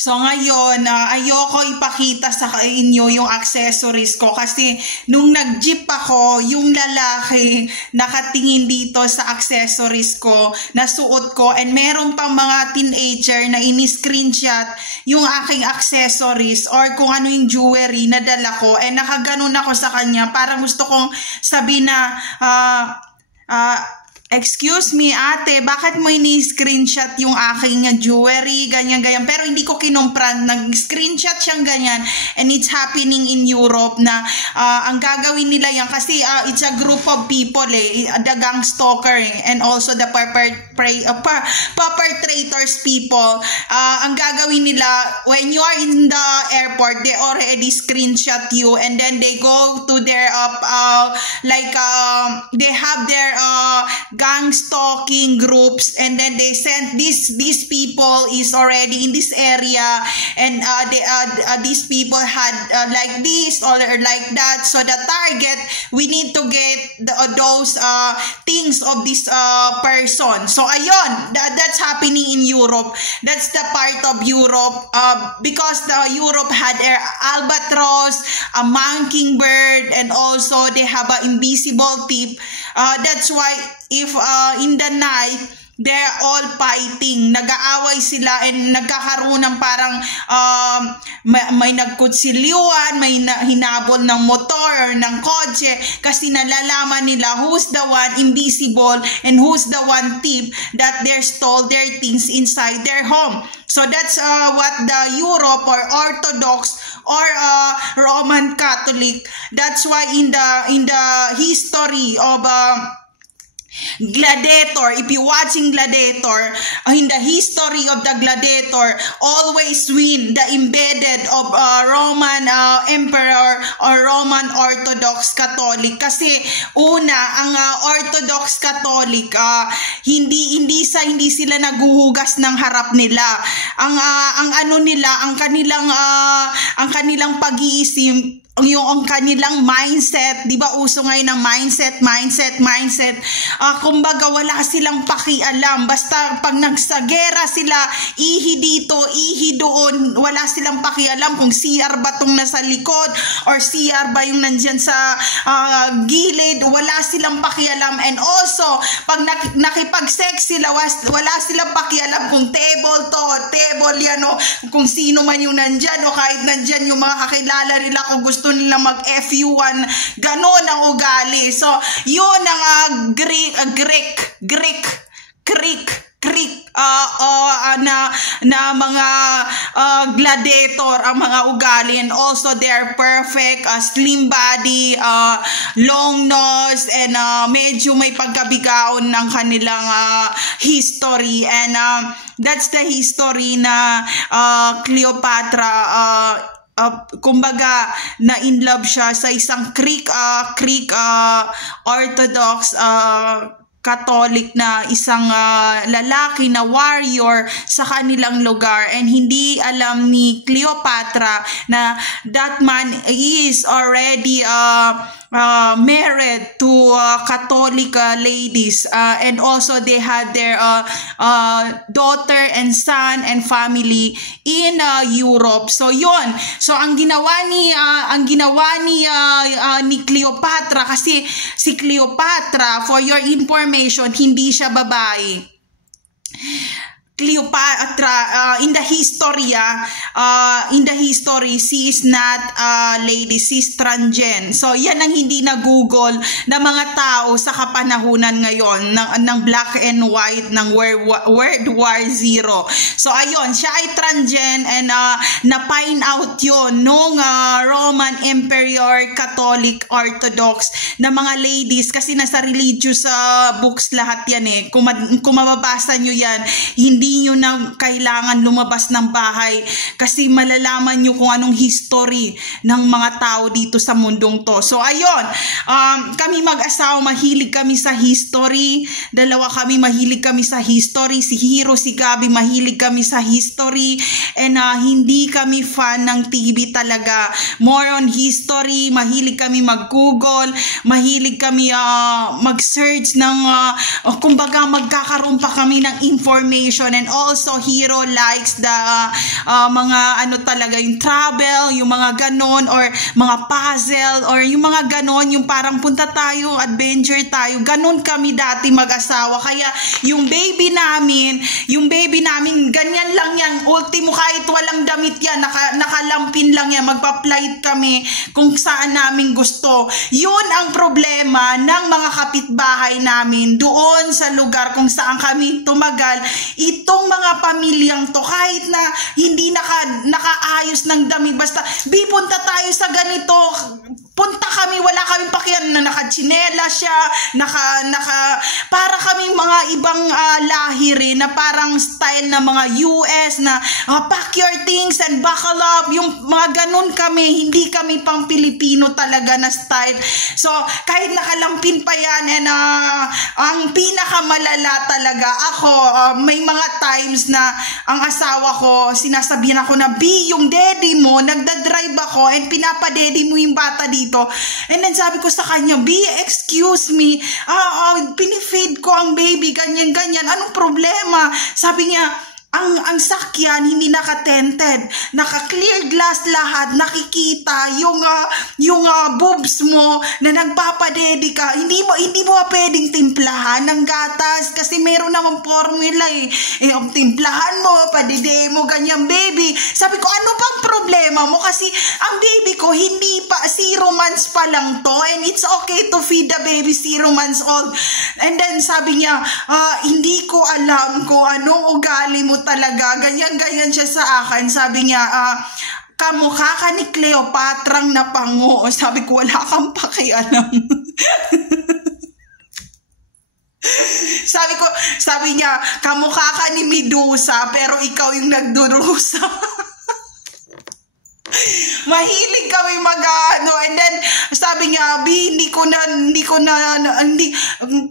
So ngayon, ayoko ipakita sa inyo yung accessories ko kasi nung nag-jeep ako, yung lalaki nakatingin dito sa accessories ko, nasuot ko, and meron pang mga teenager na ini-screenshot yung aking accessories or kung ano yung jewelry na dala ko, and nakaganon ako sa kanya para gusto kong sabihin na excuse me ate, bakit mo ini-screenshot yung aking jewelry, ganyan-ganyan. Pero hindi ko kinumpran, nag-screenshot siyang ganyan. And it's happening in Europe na ang gagawin nila yan kasi it's a group of people the gang stalker and also the perpetrators people. Ang gagawin nila, when you are in the airport, they already screenshot you and then they go to their, they have their gang stalking groups, and then they send these people is already in this area, and these people had like this or like that. So the target, we need to get those things of this person. So ayun, that's happening in Europe. That's the part of Europe because Europe had albatross, a mockingbird, and also they have an invisible thief. That's why if in the night, they're all fighting, nag-aaway sila and nagkakaroon ng parang may nagkutsilyuan, may hinabol ng motor or ng kotse kasi nalalaman nila who's the one invisible and who's the one thief that they stole their things inside their home. So that's what the Europe or Orthodox or Roman Catholic, that's why in the history of Gladiator, if you watching Gladiator, in the history of the Gladiator, always win the embedded of Roman Emperor or Roman Orthodox Catholic. Kasi una, ang Orthodox Catholic, hindi sila naguhugas ng harap nila. Ang ano nila, ang kanilang pag-iisip, yung kanilang mindset, di ba uso ngayon ng mindset, kumbaga wala silang pakialam, basta pag nagsagera sila, ihi dito, ihi doon, wala silang pakialam kung CR ba tong nasa likod or CR ba yung nandyan sa gilid, wala silang pakialam. And also, pag nakipag-sex sila, wala silang pakialam kung table to, table yan, o kung sino man yung nandyan, o kahit nandyan yung mga kakilala nila, kung gusto nila mag-FU1, ganon ang ugali. So, yun ang Greek na mga gladiator, ang mga ugali, and also they're perfect, slim body, long nose, and medyo may pagkabigaon ng kanilang history. And that's the history na Cleopatra, kumbaga na in love siya sa isang Greek Orthodox Catholic na isang lalaki na warrior sa kanilang lugar, and hindi alam ni Cleopatra na that man is already married to Catholic ladies, and also they had their daughter and son and family in Europe. So yun, so ang ginawa ni Cleopatra, kasi si Cleopatra, for your information, hindi siya babae. Cleopatra, in the history, she is not a lady, she's transgen. So, yan ang hindi na-google na mga tao sa kapanahunan ngayon ng black and white, ng World War Zero. So, ayun, siya ay transgen, and na-find out yun nung Roman Emperor Catholic Orthodox na mga ladies, kasi nasa religious books lahat yan Kung mababasa nyo yan, hindi nyo na kailangan lumabas ng bahay kasi malalaman nyo kung anong history ng mga tao dito sa mundong to. So ayun, kami mag-asawa, mahilig kami sa history. Dalawa kami, mahilig kami sa history. Si Hiro, si Gabi, mahilig kami sa history. And hindi kami fan ng TV talaga. More on history, mahilig kami mag-google, mahilig kami mag-search ng, kumbaga magkakaroon pa kami ng information and also Hero likes the mga ano talaga, yung travel, yung mga ganon, or mga puzzle, or yung mga ganon, yung parang punta tayo, adventure tayo. Ganon kami dati mag-asawa. Kaya yung baby namin, ganyan lang yan. Ultimo, kahit walang damit yan, nakalampin lang yan. Magpa-flight kami kung saan namin gusto. Yun ang problema ng mga kapitbahay namin doon sa lugar kung saan kami tumagal. Itong mga pamilyang to, kahit na hindi nakaayos ng damit, basta punta tayo sa ganito, punta kami, wala kaming pakialam na nakachinela siya, para kami mga ibang lahi rin, na parang style na mga US na pack your things and buckle up, yung mga ganun kami, hindi kami pang Pilipino talaga na style. So kahit nakalampin pa yan, and ang pinakamalala talaga ako, may mga times na ang asawa ko, sinasabihan ako na, yung daddy mo, nagdadrive ako and pinapa-daddy mo yung bata dito. And then sabi ko sa kanya, excuse me, pinifeed ko ang baby, ganyan. Anong problema? Sabi niya, ang sakyan hindi naka-tented, naka-clear glass lahat, nakikita yung boobs mo na nagpapadedi ka. Hindi mo pwedeng timplahan ng gatas kasi meron namang formula timplahan mo, padede mo, ganyan baby. Sabi ko, ano bang problema mo? Kasi ang baby ko hindi pa 0 months pa lang to, and it's okay to feed the baby 0 months old. And then sabi niya, hindi ko alam kung anong ugali mo talaga, ganyan siya sa akin. Sabi niya, kamukha ka ni Cleopatrang napango. Sabi ko, wala kang pakialam. Sabi niya, kamukha ka ni Medusa, pero ikaw yung nagdurusa. Mahilig kami and then sabi niya,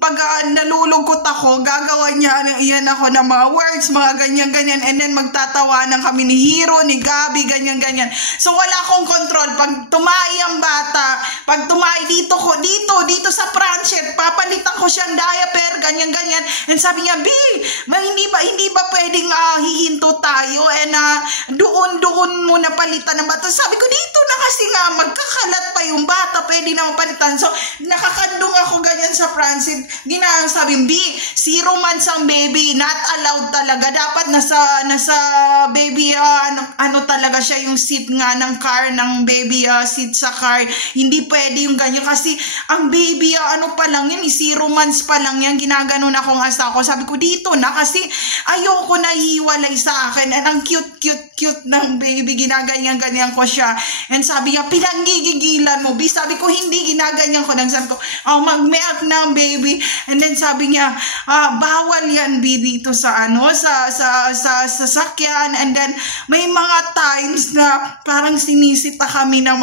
pag nalulungkot ako, gagawa niya iyan ako ng mga words, mga ganyan, and then magtatawanan kami ni Hero, ni Gabi, ganyan. So wala akong control. Pag tumai ang bata, dito sa pranchette, papalitan ko siyang diaper, ganyan, and sabi niya, hindi ba pwedeng hihinto tayo, and doon muna palitan ng bata. Sabi ko, dito na kasi nga, magkakalat pa yung bata, pwede na mapalitan. So, nakakandong ako ganyan sa transit. Sabi, 0 months ang baby, not allowed talaga. Dapat nasa baby, talaga siya, yung seat nga ng car, ng baby seat sa car. Hindi pwede yung ganyan kasi ang baby, pa lang yan, 0 months pa lang yan, ginaganon akong asa ko. Sabi ko, dito na kasi ayoko na hiwalay sa akin, and ang cute ng baby, ginaganyan ko siya. And sabi niya, pinanggigigilan mo, sabi ko, hindi, ginaganyan ko. Sabi ko, mag-milk na baby. And then sabi niya, bawal yan dito sa sakyan. And then may mga times na parang sinisita kami ng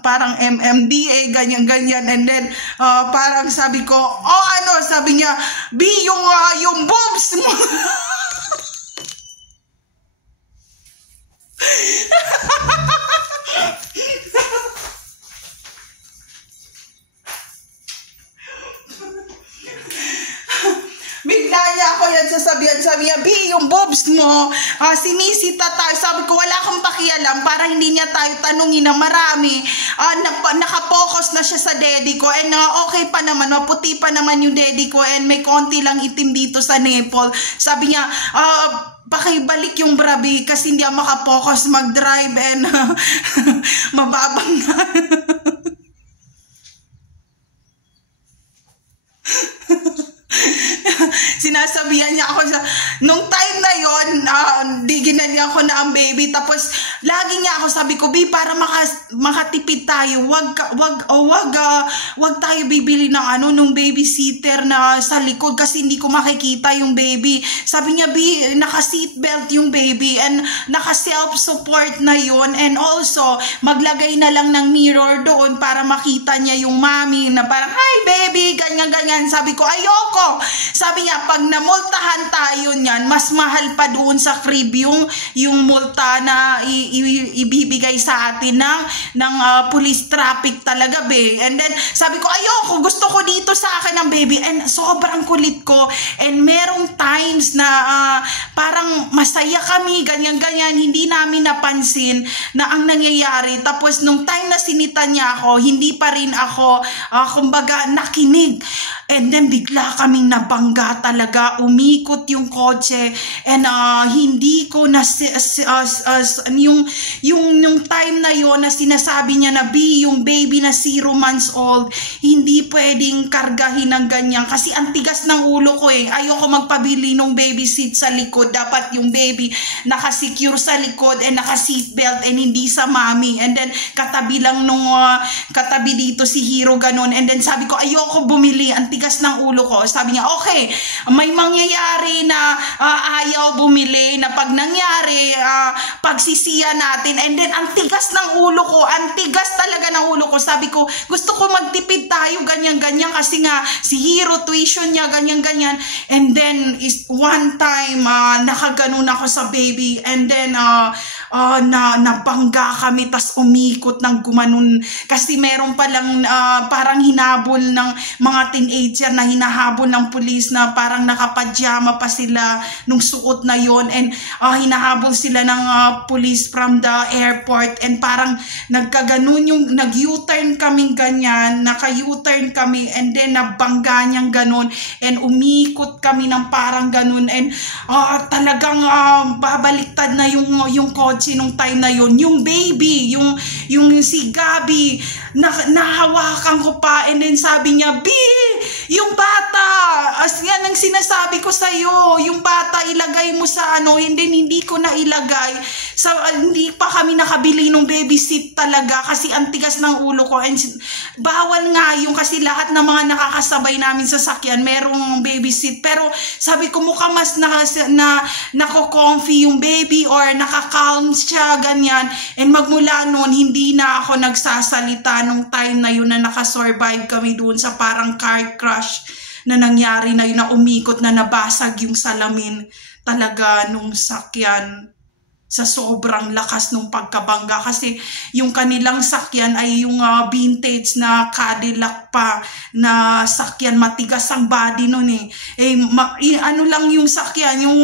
parang MMDA, ganyan. And then parang sabi ko, sabi niya, yung boobs mo. Bigla niya ako yan sasabihan, sabi niya, yung boobs mo, sinisita tayo. Sabi ko, wala akong pakialam, para hindi niya tayo tanungin na marami. Nakapokus na siya sa daddy ko, and okay pa naman, maputi pa naman yung daddy ko, and may konti lang itim dito sa nipple. Sabi niya, pakibalik yung brabi kasi hindi ako makapokus mag-drive, and mababang na. Sinasabihan niya ako nung time na yon, diginan niya ako na ang baby, tapos lagi niya ako, sabi ko, para makatipid tayo, wag tayo bibili ng nung babysitter na sa likod kasi hindi ko makikita yung baby. Sabi niya, naka-seatbelt yung baby, and naka-self-support na yun, and also maglagay na lang ng mirror doon para makita niya yung mommy na parang, hi baby, ganyan. Sabi ko, ayoko. Sabi niya, pag namultahan tayo niyan, mas mahal pa doon sa crib yung yung multa na ibibigay sa atin ng police traffic talaga, be. And then sabi ko, ayoko, gusto ko dito sa akin ng baby. And sobrang kulit ko. And merong times na parang masaya kami, ganyan-ganyan, hindi namin napansin na ang nangyayari. Tapos nung time na sinita niya ako, hindi pa rin ako kumbaga nakinig. And then bigla kaming nabangga talaga, umikot yung kotse, and hindi ko na yung time na yon na sinasabi niya na yung baby na 0 months old, hindi pwedeng kargahin ng ganyan kasi ang tigas ng ulo ko eh. Ayoko magpabili ng baby seat sa likod, dapat yung baby nakasecure sa likod and naka-seatbelt and hindi sa mami. And then katabi lang nung katabi dito si Hero ganun, and then sabi ko ayoko bumili, ang tigas ng ulo ko. Sabi niya, okay, may mangyayari na ayaw bumili, na pag nangyari, pagsisiya natin. And then, ang tigas ng ulo ko, ang tigas talaga ng ulo ko. Sabi ko, gusto ko magtipid tayo, ganyan-ganyan, kasi nga, si Hero, tuition niya, ganyan-ganyan. And then, one time, nakaganon ako sa baby. And then, nabangga kami, tas umikot ng gumanon. Kasi meron palang parang hinabol ng mga teenager na hinahabol ng pulis na parang nakapajama pa sila nung suot na yon, and hinahabol sila ng pulis from the airport, and parang nagkaganon yung nag-U-turn kaming ganyan, naka-U-turn kami, and then nabangga niyang ganon, and umikot kami ng parang ganon, and talagang babaliktad na yung kotse nung time na yon. Yung baby, yung si Gabi, nahawakan ko pa, and then sabi niya, B, yung bata, as yan ang sinasabi ko sa'yo, yung bata ilagay mo sa hindi ko na ilagay. So, hindi pa kami nakabili ng baby seat talaga kasi ang tigas ng ulo ko, and bawal nga yung kasi lahat ng mga nakakasabay namin sa sakyan merong baby seat, pero sabi ko mukha mas nako-comfy yung baby or naka-calm siya, ganyan. And magmula noon, hindi na ako nagsasalita nung time na yun na nakasurvive kami doon sa parang car crash na nangyari na yun, na umikot na nabasag yung salamin talaga nung sakyan sa sobrang lakas nung pagkabangga, kasi yung kanilang sakyan ay yung vintage na Cadillac pa na sakyan, matigas ang body nun eh. Ano lang yung sakyan, yung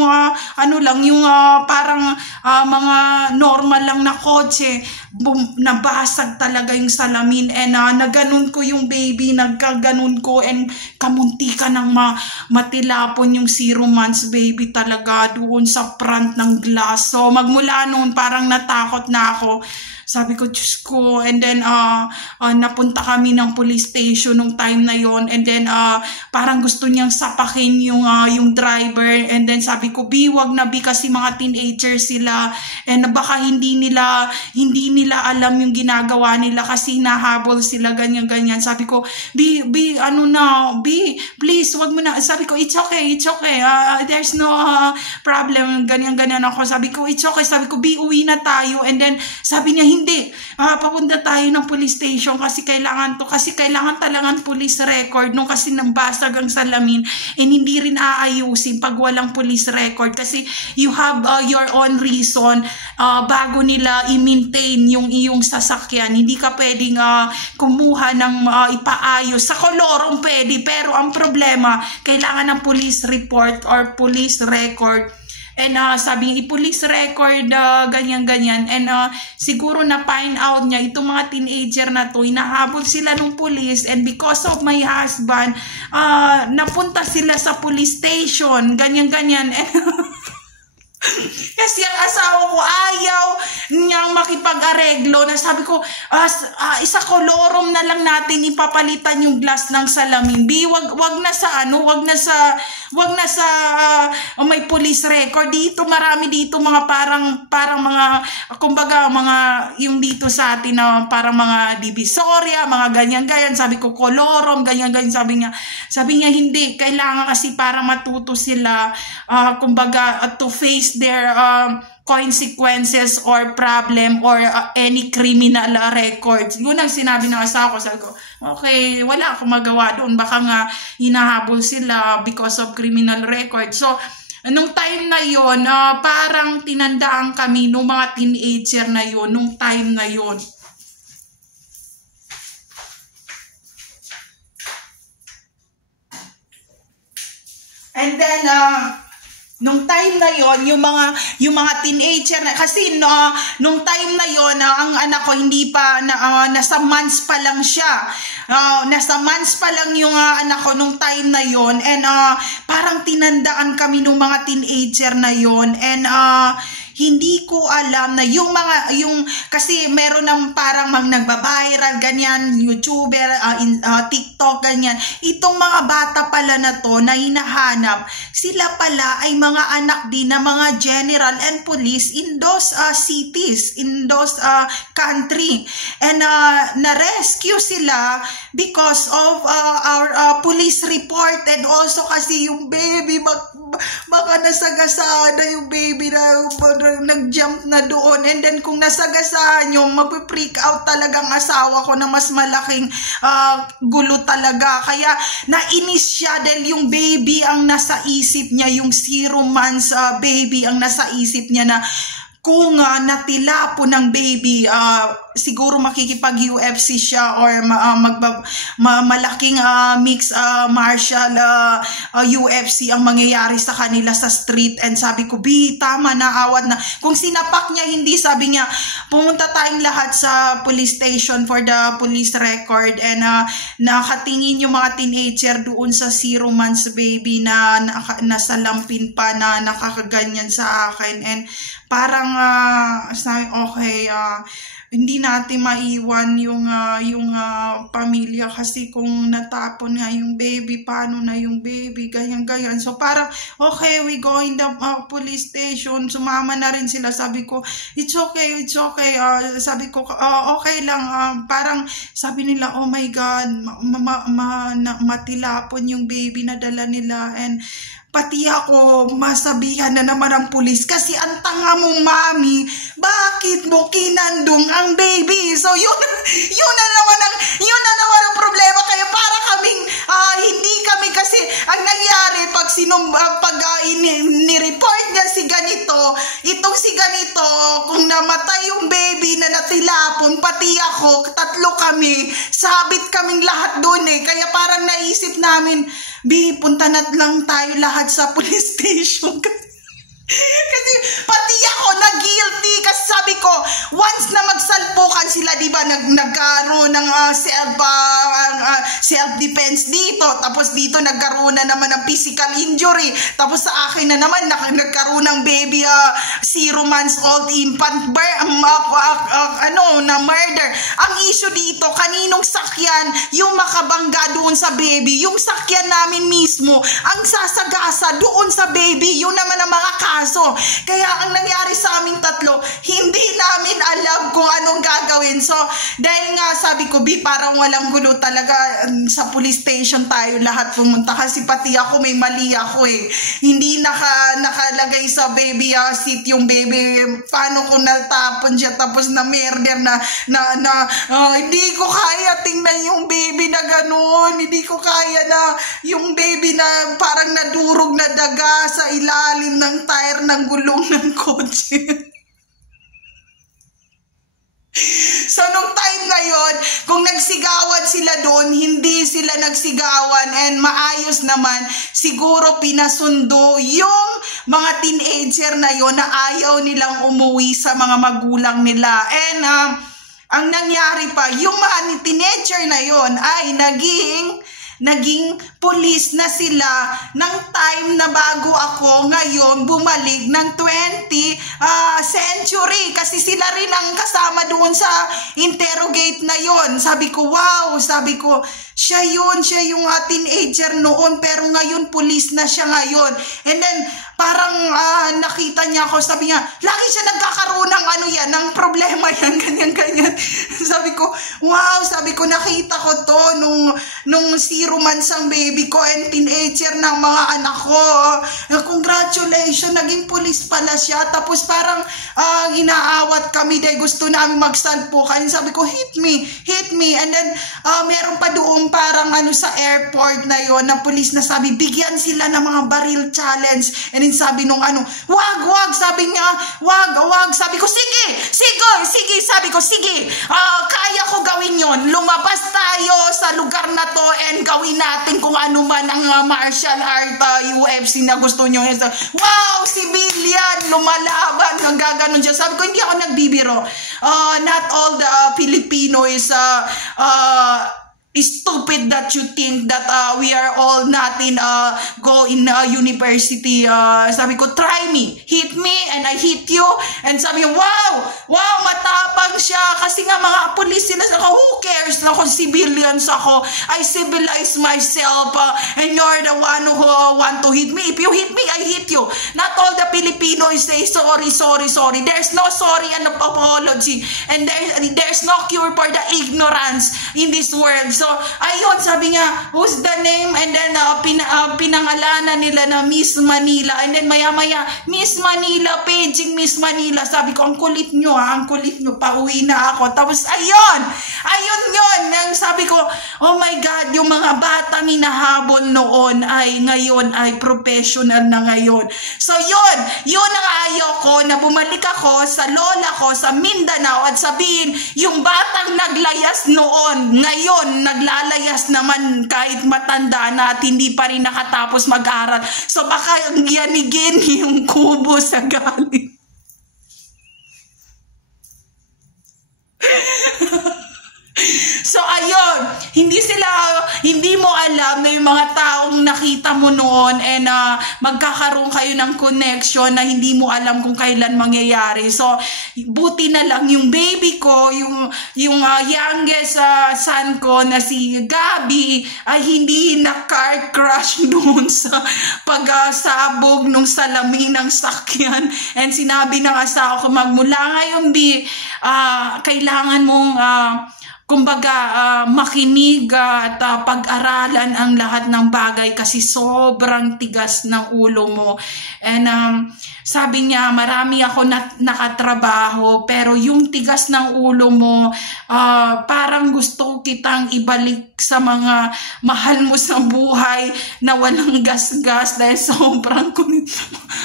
parang mga normal lang na kotse, nabasag talaga yung salamin, and naganon ko yung baby, nagkaganon ko, and kamunti ka ng matilapon yung 0 months baby talaga doon sa front ng glass. So magmula noon parang natakot na ako. Sabi ko, Diyos ko. And then, napunta kami ng police station nung time na yon. And then, parang gusto niyang sapakin yung driver. And then, sabi ko, B, wag na B, kasi mga teenagers sila. And baka hindi nila alam yung ginagawa nila kasi nahabol sila, ganyan-ganyan. Sabi ko, B, please, wag mo na. Sabi ko, it's okay. There's no problem. Ganyan-ganyan ako. Sabi ko, it's okay. Sabi ko, B, uwi na tayo. And then, sabi niya, hindi, papunta tayo ng police station kasi kailangan talagang police record nung kasi nambasag ang salamin, and hindi rin aayusin pag walang police record kasi you have your own reason bago nila i-maintain yung iyong sasakyan. Hindi ka pwedeng kumuha ng ipaayos. Sa kolorong pwede, pero ang problema, kailangan ng police report or police record. And sabi niya, police record, ganyan-ganyan. And siguro na-find out niya, itong mga teenager na to, hinahabol sila ng police, and because of my husband, napunta sila sa police station, ganyan-ganyan. Kasi ang asawa ko ayaw niyang makipag-areglo, na sabi ko, isa kolorom na lang natin ipapalitan yung glass ng salamin. B, wag na sa may police record dito. Marami dito mga parang mga kumbaga mga yung dito sa atin na parang mga divisoria, mga ganyan-ganyan. Sabi ko kolorom, ganyan-ganyan. Sabi niya hindi, kailangan kasi para matuto sila kumbaga to face their consequences or problem or any criminal records. Yun ang sinabi ng asawa ko. Sabi ko, okay, wala akong magawa doon. Baka nga hinahabol sila because of criminal record. So, nung time na yon, parang tinandaan kami nung mga teenager na yon, nung time na yon. And then, nung time na yon, yung mga teenager na, kasi nung time na yon, ang anak ko hindi pa nasa months pa lang siya. Nasa months pa lang yung anak ko nung time na yon, and parang tinandaan kami nung mga teenager na yon, and hindi ko alam na kasi meron ng parang nagbabiral, ganyan, YouTuber, TikTok, ganyan. Itong mga bata pala na to na hinahanap, sila pala ay mga anak din na mga general and police in those cities, in those country. And na-rescue sila because of our police report, and also kasi yung baby, baka nasagasaan na yung baby na nag-jump na doon, and then kung nasagasaan yung mag-freak out talagang asawa ko na mas malaking gulo talaga. Kaya nainis siya dahil yung baby ang nasa isip niya, yung 0 months baby ang nasa isip niya, na kung natila po ng baby, siguro makikipag-UFC siya or malaking mixed martial UFC ang mangyayari sa kanila sa street. And sabi ko, tama na, awat na. Kung sinapak niya, hindi, sabi niya, pumunta tayong lahat sa police station for the police record. And nakatingin yung mga teenager doon sa 0 months baby na nasa lampin pa na nakakaganyan sa akin. And parang sabi, okay, hindi natin maiwan yung pamilya, kasi kung natapon nga yung baby, paano na yung baby, ganyan. So parang, okay, we go in the police station, sumama na rin sila. Sabi ko, it's okay. Sabi ko, okay lang. Parang sabi nila, oh my God, matilapon yung baby na dala nila. And pati ako, masabihan na naman ang pulis, kasi ang tanga mong mami, bakit mo kinandong ang baby? So yun na naman ang problema. Kaya para kaming hindi kami, kasi ang nangyari pag ni-report niya si ganito, kung namatay yung baby na natilapon, pati ako, 3 kami, sabit kaming lahat doon Kaya parang naisip namin, punta na lang tayo lahat sa police station. Kasi pati ako na-guilty, kasi sabi ko, once na magsalpukan sila, di ba, nagkaroon ng self-defense dito, tapos dito nagkaroon na naman ng physical injury, tapos sa akin na naman nagkaroon ng baby 0 months old infant na murder. Ang issue dito, kaninong sakyan yung makabangga doon sa baby? Yung sakyan namin mismo ang sasagasa doon sa baby. Yun naman ang mga kaso. Kaya ang nangyari sa aming 3, hindi namin alam kung anong gagawin. So dahil nga sabi ko, parang walang gulo talaga, sa police station tayo lahat pumunta, kasi pati ako may mali ako Hindi nakalagay sa baby seat yung baby. Paano kung natapon siya tapos na murder na hindi ko kaya tingnan yung baby na gano'n. Hindi ko kaya na yung baby na parang nadurog na daga sa ilalim ng tire ng gulong ng kotse. So nung time na yon, kung nagsigawan sila doon, hindi sila nagsigawan, and maayos naman, siguro pinasundo yung mga teenager na yon na ayaw nilang umuwi sa mga magulang nila. And ang nangyari pa, yung mga teenager na yon ay naging police na sila ng time na bago ako ngayon bumalik ng 20th century, kasi sila rin ang kasama doon sa interrogate na yon. Sabi ko, wow, siya yung teenager noon, pero ngayon police na siya ngayon. And then parang nakita niya ako, sabi niya, lagi siya nagkakaroon ng ng problema yan, ganyan. Sabi ko, wow, nakita ko to nung 0 months ang baby ko and teenager ng mga anak ko. Congratulations, naging police pala siya. Tapos parang inaawat kami dahil gusto namin magsalpukan. Sabi ko, hit me. And then meron pa doong yung parang ano sa airport na yon na police na sabi, bigyan sila ng mga baril challenge. And then sabi nung ano, wag, sabi niya, wag, sabi ko, sige, sabi ko, sige, kaya ko gawin yon. Lumabas tayo sa lugar na to and gawin natin kung ano man ang martial art UFC na gusto nyo. Wow, civilian, lumalaban, ang gaganon dyan. Sabi ko, hindi ako nagbibiro. Not all the Filipino is stupid that you think that we are all not in go in university. Sabi ko, try me, hit me and I hit you. And sabi ko, wow, matapang siya kasi nga mga pulis sila. Who cares? Ako, civilians ako. I civilize myself and you're the one who want to hit me. If you hit me, I hit you. Not all the Filipinos say sorry. There's no sorry and apology. And there's no cure for the ignorance in this world. So, ayun, sabi niya, who's the name? And then, pinangalanan nila na Miss Manila. And then, maya-maya, Miss Manila, paging Miss Manila. Sabi ko, ang kulit nyo, pauwi na ako. Tapos, ayun yun. Sabi ko, oh my God, yung mga batang hinahabol noon ay ngayon ay professional na ngayon. So, yun ang ayaw ko na bumalik ako sa lola ko sa Mindanao at sabihin, yung batang naglayas noon, ngayon, naglalayas naman kahit matanda na at hindi pa rin nakatapos mag-aral. So baka yanigin yung kubo sa galing. So ayun, hindi mo alam na yung mga taong nakita mo noon and magkakaroon kayo ng connection na hindi mo alam kung kailan mangyayari. So buti na lang yung baby ko, yung youngest son ko na si Gabi ay hindi na car crash doon sa pagsabog nung salamin ng sakyan. And sinabi ng asawa ko, magmula ngayon, kailangan mong kumbaga makinig at pag-aralan ang lahat ng bagay kasi sobrang tigas ng ulo mo. And sabi niya, marami ako nakatrabaho pero yung tigas ng ulo mo, parang gusto kitang ibalik sa mga mahal mo sa buhay na walang gas-gas dahil sobrang kunit.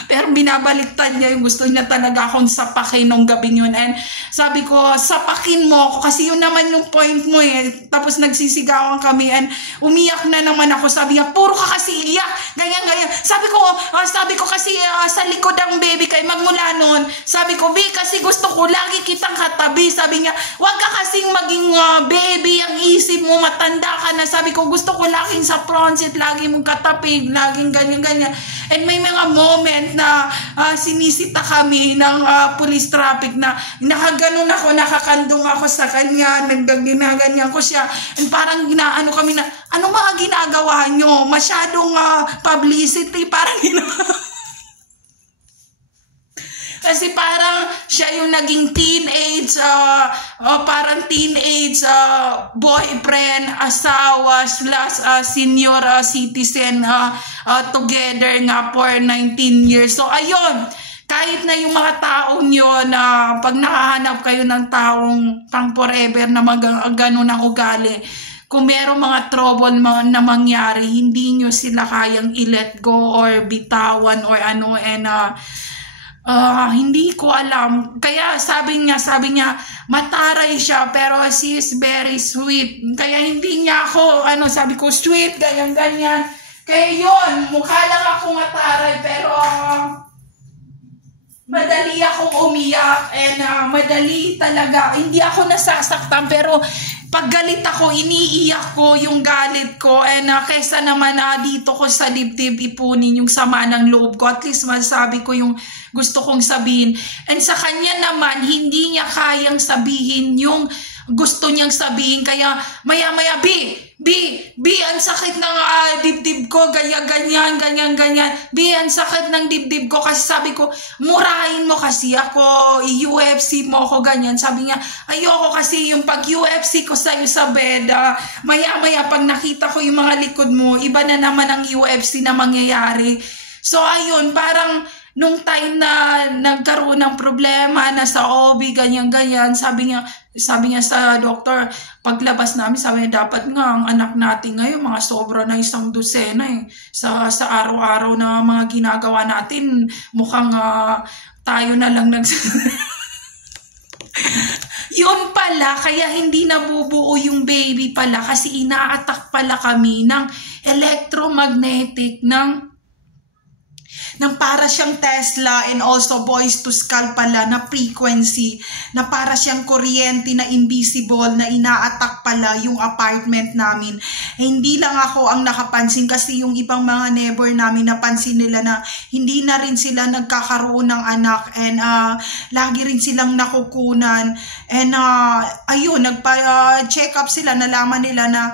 Pero binabaliktad niya yung gusto niya talaga akong sapakin nung gabi yun. And sabi ko, sapakin mo ako kasi yun naman yung point mo eh. Tapos nagsisigawan kami and umiyak na naman ako. Sabi niya, puro ka kasi iyak. Ganyan. Sabi ko kasi sa likod ang baby kay magmula noon. Sabi ko, kasi gusto ko lagi kitang katabi. Sabi niya, wag ka kasing maging baby. Ang isip mo, matanda ka na. Sabi ko, gusto ko laging sa front seat, lagi mong katapig, laging ganyan. And may mga moment na sinisita kami ng police traffic na nakaganon ako, nakakandong ako sa kanya, ginaganyan ko siya. And parang ginaano kami na, ano mga ginagawa nyo? Masyadong publicity, parang kasi parang siya yung naging teenage, boyfriend, asawa, / senior citizen together nga for 19 years. So ayun, kahit na yung mga taong yun, pag nakahanap kayo ng taong pang forever na ganun ang ugali, kung merong mga trouble na mangyari, hindi nyo sila kayang i-let go or bitawan or ano. And hindi ko alam. Kaya sabi niya, mataray siya pero she is very sweet. Kaya hindi niya ako, sabi ko, sweet, ganyan. Kaya yun, mukha lang ako mataray pero madali akong umiyak and madali talaga. Hindi ako nasasaktan pero pag galit ako, iniiyak ko yung galit ko. And kaysa naman dito ko sa dibdib ipunin yung sama ng loob ko. At least masabi ko yung gusto kong sabihin. And sa kanya naman, hindi niya kayang sabihin yung gusto niyang sabihin. Kaya maya-maya, ang sakit ng dibdib ko, ganyan. Ang sakit ng dibdib ko kasi sabi ko, murahin mo kasi ako, UFC mo ako, ganyan. Sabi niya, ayoko kasi yung pag-UFC ko sa'yo sa bed. Maya-maya, pag nakita ko yung mga likod mo, iba na naman ang UFC na mangyayari. So ayun, parang nung time na nagkaroon ng problema na sa OB, ganyan-ganyan, sabi niya sa doktor, paglabas namin, sabi niya, dapat nga ang anak natin ngayon, mga sobra na 1 dosena eh. Sa araw-araw na mga ginagawa natin, mukhang tayo na lang Yun pala, kaya hindi nabubuo yung baby pala kasi ina-attack pala kami ng electromagnetic ng para siyang Tesla and also voice to skull pala na frequency na para siyang kuryente na invisible na ina-attack pala yung apartment namin. Hindi lang ako ang nakapansin kasi yung ibang mga neighbor namin napansin nila na hindi na rin sila nagkakaroon ng anak and lagi rin silang nakukunan and ayun, nagpa-check up sila, nalaman nila na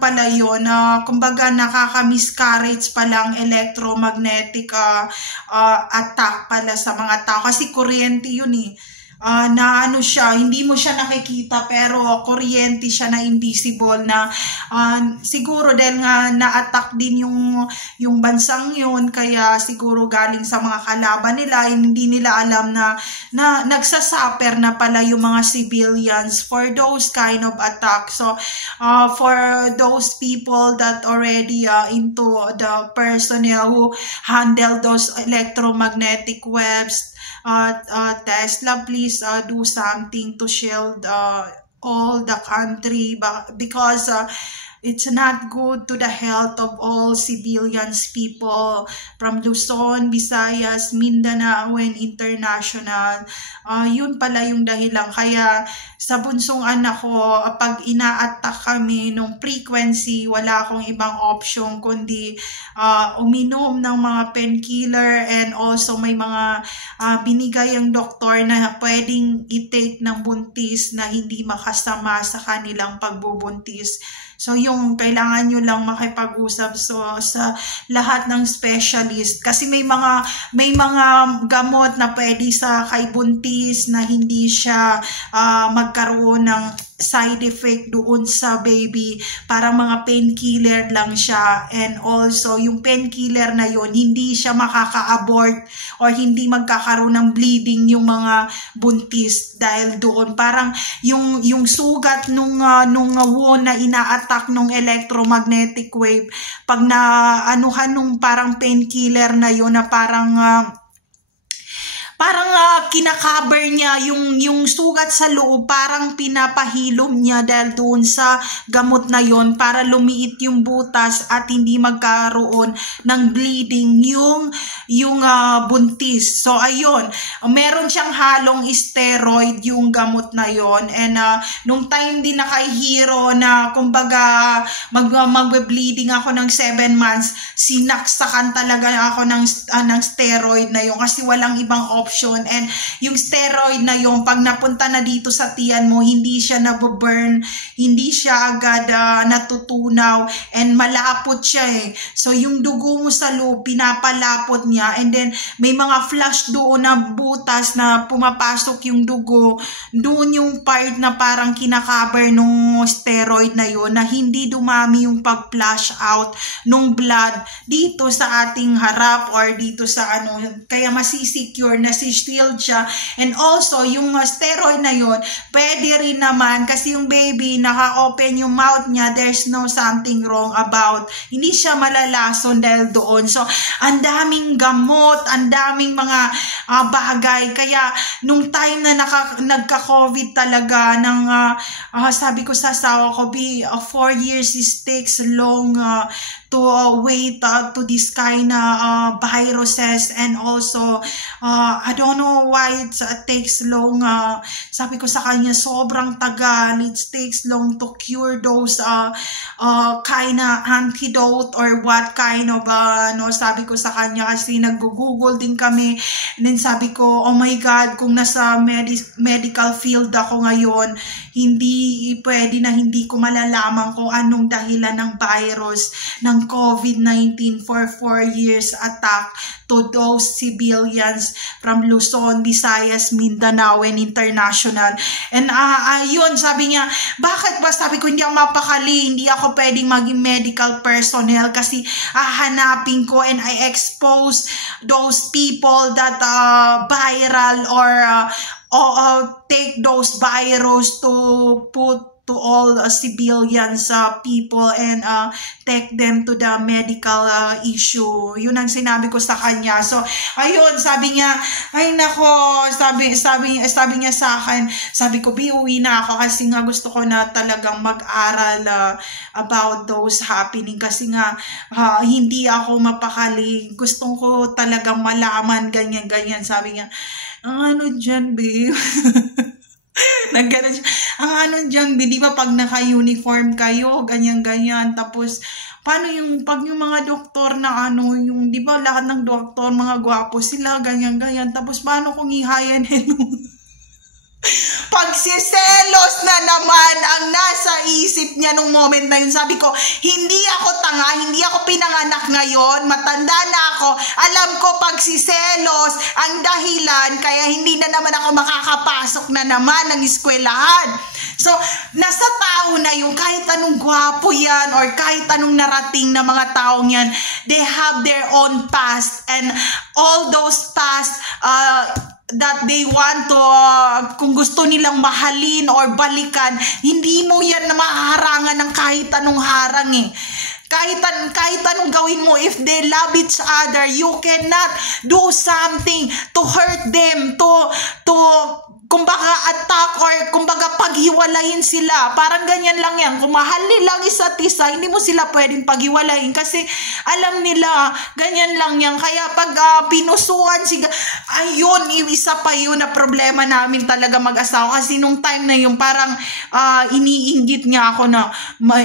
pala yun, kumbaga nakaka-miscarriage palang electromagnetic attack pala sa mga tao kasi kuryente yun eh. Na siya, hindi mo siya nakikita pero kuryente siya na invisible na siguro dahil nga na-attack din yung bansang yun kaya siguro galing sa mga kalaban nila, hindi nila alam na nagsasuffer na pala yung mga civilians for those kind of attacks. So for those people that already into the personnel who handle those electromagnetic webs, Tesla, please do something to shield all the country because it's not good to the health of all civilians people from Luzon, Visayas, Mindanao, and international. Yun pala yung dahilan. Kaya sa bunsong anak ko, pag ina-attack kami nung frequency, wala akong ibang option kundi uminom ng mga painkiller and also may mga binigay ang doktor na pwedeng i-take ng buntis na hindi makasama sa kanilang pagbubuntis. So yung kailangan nyo lang makipag-usap sa lahat ng specialist kasi may mga gamot na pwede sa kay buntis na hindi siya magkaroon ng side effect doon sa baby, para mga painkiller lang siya and also yung painkiller na yon hindi siya makaka-abort or hindi magkakaroon ng bleeding yung mga buntis dahil doon parang yung sugat nung wound na ina-attack nung electromagnetic wave pag naanuhan nung parang painkiller na yon na parang kinakaber niya yung sugat sa loob, parang pinapahilom niya dahil doon sa gamot na yon para lumiit yung butas at hindi magkaroon ng bleeding yung buntis. So ayun, meron siyang halong steroid yung gamot na yon and nung time din na kay Hero na kumbaga magbe-bleeding ako ng 7 months, sinaksakan talaga ako ng steroid na yon kasi walang ibang option. And yung steroid na yung pag napunta na dito sa tiyan mo, hindi siya nababurn, hindi siya agad natutunaw and malapot siya eh. So yung dugo mo sa loob, pinapalapot niya and then may mga flash doon na butas na pumapasok yung dugo. Doon yung part na parang kinakaber nung steroid na yon na hindi dumami yung pag-flash out nung blood dito sa ating harap or dito sa kaya masisecure na shield siya. And also yung steroid na yon pwede rin naman kasi yung baby naka-open yung mouth niya, there's no something wrong about, hindi siya malalason dahil doon. So ang daming gamot, ang daming mga bagay, kaya nung time na nagka-COVID talaga ng sabi ko sa asawa ko, 4 years it takes long to wait to this kind of viruses and also I don't know why it takes long. Sabi ko sa kanya, sobrang tagal, it takes long to cure those kind of antidote or what kind of sabi ko sa kanya kasi nag-google din kami and then sabi ko, oh my God, kung nasa medical field ako ngayon, hindi pwede na hindi ko malalaman kung anong dahilan ng virus ng on COVID-19 for 4 years attack to those civilians from Luzon, Visayas, Mindanao, and international. And ayun, sabi niya, bakit ba? Sabi ko, hindi ako mapakali, hindi ako pwedeng maging medical personnel kasi hahanapin ko and I expose those people that viral or take those virus to put to all civilians people and take them to the medical issue. Yun ang sinabi ko sa kanya. So ayun, sabi niya, ay nako, sabi niya sa akin, sabi ko, uwi na ako kasi nga gusto ko na talagang mag-aral about those happening kasi nga hindi ako mapakali. Gusto ko talagang malaman ganyan. Sabi niya, ano dyan, babe? Nagganon siya. Ang ano dyan, di ba pag naka-uniform kayo, ganyan. Tapos, paano yung, pag yung mga doktor na yung, di ba lahat ng doktor, mga gwapo sila, ganyan. Tapos, paano kung ihayan pagsiselos na naman ang nasa isip niya nung moment na yun. Sabi ko, hindi ako tanga, hindi ako pinanganak ngayon, matanda na ako, alam ko pagsiselos ang dahilan, kaya hindi na naman ako makakapasok na naman ng eskwelahan. So, nasa tao na yung kahit anong gwapo yan or kahit anong narating na mga taong yan, they have their own past and all those past that they want to, kung gusto nilang mahalin or balikan, hindi mo yan na maharangan ng kahit anong harang Kahit anong gawin mo, if they love each other, you cannot do something to hurt them, to kumbaga attack or kumbaga paghiwalayin sila. Parang ganyan lang yan. Kung mahal nilang isa't isa, hindi mo sila pwedeng paghiwalayin kasi alam nila, ganyan lang yan. Kaya pag pinusuan ayun, isa pa yun na problema namin talaga mag-asawa. Kasi nung time na yun, parang iniinggit niya ako na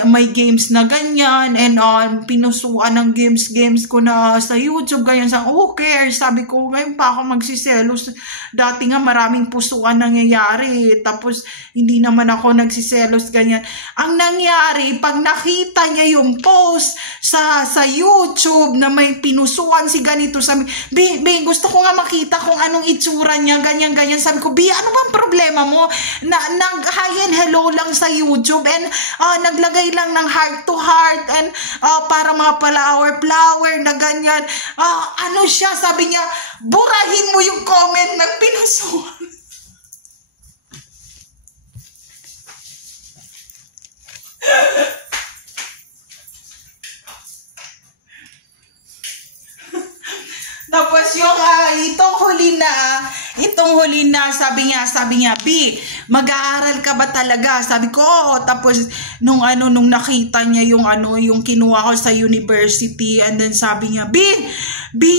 may games na ganyan and pinusuan ng games ko na sa YouTube, ganyan. Okay, sabi ko, ngayon pa ako magsiselos. Dati nga maraming pusuan nangyayari, tapos hindi naman ako nagsiselos, ganyan. Ang nangyari, pag nakita niya yung post sa YouTube na may pinusuan si ganito, sabi, gusto ko nga makita kung anong itsura niya, ganyan. Sabi ko, ano bang problema mo? Nag-hi and hello lang sa YouTube and naglagay lang ng heart to heart and para mga flower na ganyan. Ano siya, sabi niya, burahin mo yung comment ng pinusuan. Tapos yung itong huli na sabi niya, B, mag-aaral ka ba talaga? Sabi ko, oo. Tapos nung nakita niya yung kinuha ko sa university, and then sabi niya, B,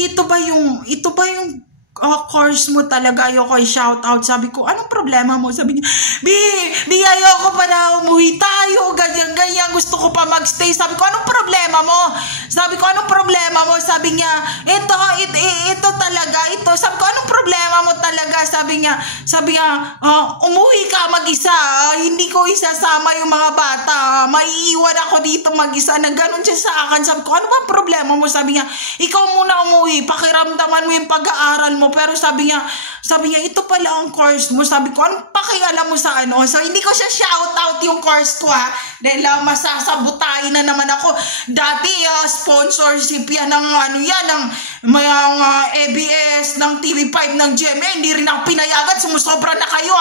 ito ba yung course mo talaga? Ayoko i-shout out. Sabi ko, anong problema mo? Sabi niya, B, ayoko pa na umuwi tayo, ganyan. Gusto ko pa magstay. Sabi ko, anong problema mo? Sabi niya, ito talaga. Sabi ko, anong problema mo talaga? Sabi niya, umuwi ka mag-isa. Hindi ko isasama yung mga bata. Maiiwan ako dito mag-isa. Nagganon siya sa akin. Sabi ko, ano ba problema mo? Sabi niya, ikaw muna umuwi. Pakiramdaman mo yung pag-aaral mo. Pero sabi niya, ito pala ang course mo. Sabi ko, anong pakialam mo sa ano? So, hindi ko siya shout out yung course ko dahil masasabutain na naman ako. Dati, sponsorship yan ng ng mga ABS, ng TV5, ng GMA. Hindi rin ako pinayagan. Sumusobra na kayo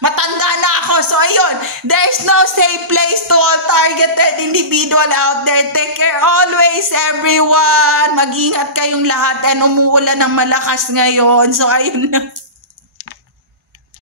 Matanda na ako. So, ayun. There's no safe place to all targeted individual out there. Take care always, everyone. Mag-ingat kayong lahat and umuulan ng malakas ngayon. So, ayun na.